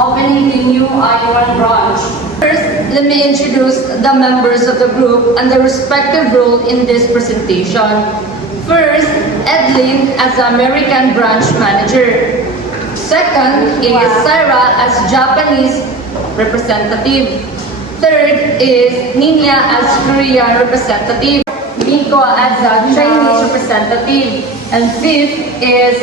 opening the new I1 branch. First, let me introduce the members of the group and their respective role in this presentation. First, Edlin as the American branch manager. Second is Sarah as Japanese representative. Third is Ninya as Korean representative. Miko as a Chinese representative. And fifth is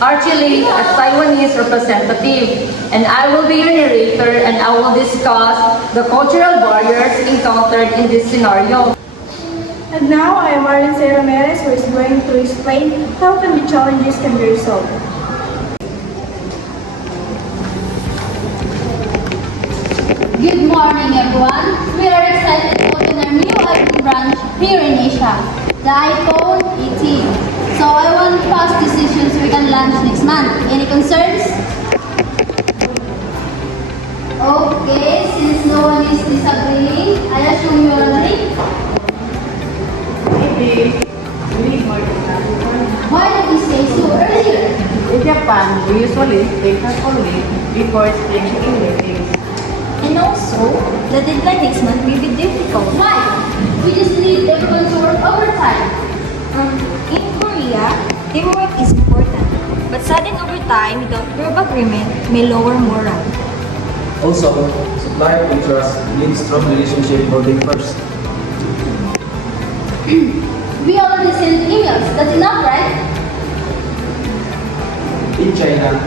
Archie as Taiwanese representative. And I will be your narrator and I will discuss the cultural barriers encountered in this scenario. And now I am Marlene Ramirez, who is going to explain how the challenges can be resolved. Good morning, everyone. We are excited to open our new iPhone branch here in Asia, the iPhone 18. So I want fast decisions we can launch next month. Any concerns? Okay, since no one is disagreeing, I assume you all agree. Maybe we need more than that. Why did you say so earlier? In Japan, we usually take our full leave before scheduling meetings. And also, the deadline next month may be difficult. Why? We just need everyone to work overtime. In Korea, teamwork is important, but sudden overtime without group agreement may lower morale. Also, supplier trust needs strong relationship building first. We already sent emails. That's enough, right? In China,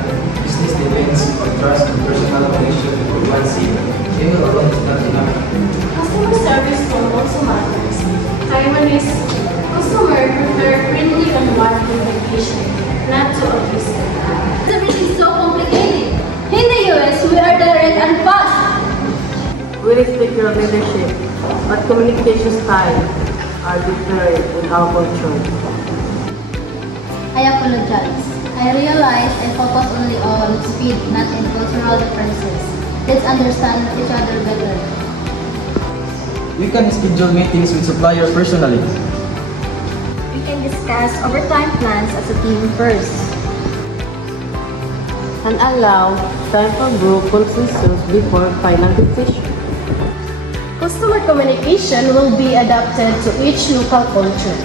business depends on trust and personal connection with one seat. Email alone is not enough. Customer service tone also matters. Taiwanese customer prefer friendly and warm communication, not to abuse them. Everything is so complicated. In the US, we are direct and fast. We respect your leadership, but communication styles are different in our culture. I apologize. I realize I focus only on speed, not in cultural differences. Let's understand each other better. We can schedule meetings with supplier personally. We can discuss overtime plans as a team first. And allow time for group consensus before final decision. Customer communication will be adapted to each local culture.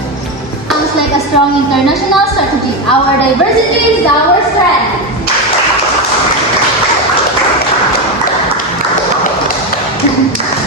Sounds like a strong international strategy. Our diversity is our strength.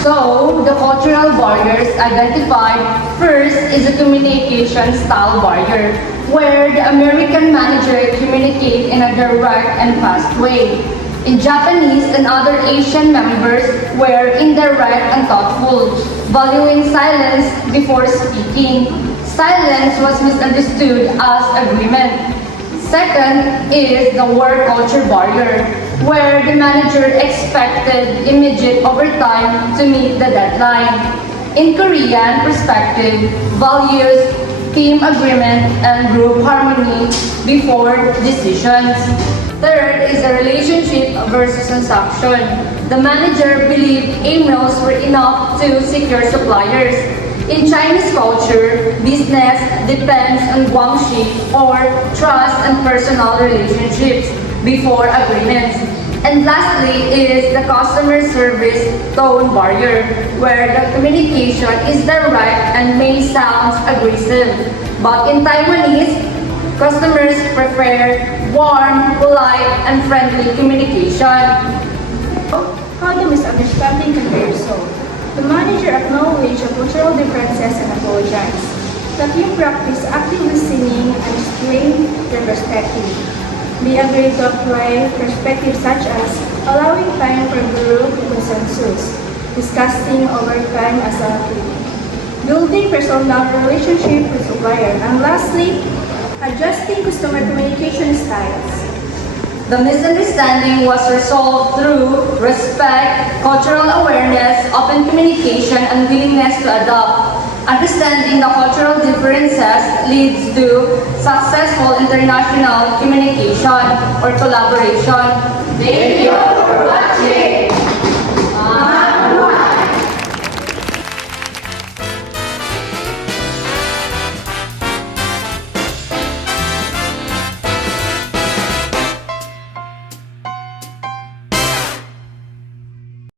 So, the cultural barriers identified first is a communication style barrier, where the American manager communicates in a direct and fast way. In Japanese and other Asian members were indirect and thoughtful, valuing silence before speaking. Silence was misunderstood as agreement. Second is the work culture barrier, where the manager expected immediate overtime to meet the deadline. In Korean perspective, values team agreement and group harmony before decisions. Third is the relationship versus transaction. The manager believed emails were enough to secure suppliers. In Chinese culture, business depends on guangxi or trust and personal relationships before agreements. And lastly is the customer service tone barrier, where the communication is direct and may sound aggressive. But in Taiwanese, customers prefer warm, polite, and friendly communication. How the misunderstanding can be resolved. The manager acknowledged the cultural differences and apologized. The team practiced active listening and explained their perspective. They agreed to apply perspectives such as allowing time for group consensus, discussing overtime as a team, building personal relationship with supplier, and lastly, adjusting customer communication styles. The misunderstanding was resolved through respect, cultural awareness, open communication, and willingness to adapt. Understanding the cultural differences leads to successful international communication or collaboration. Thank you for watching.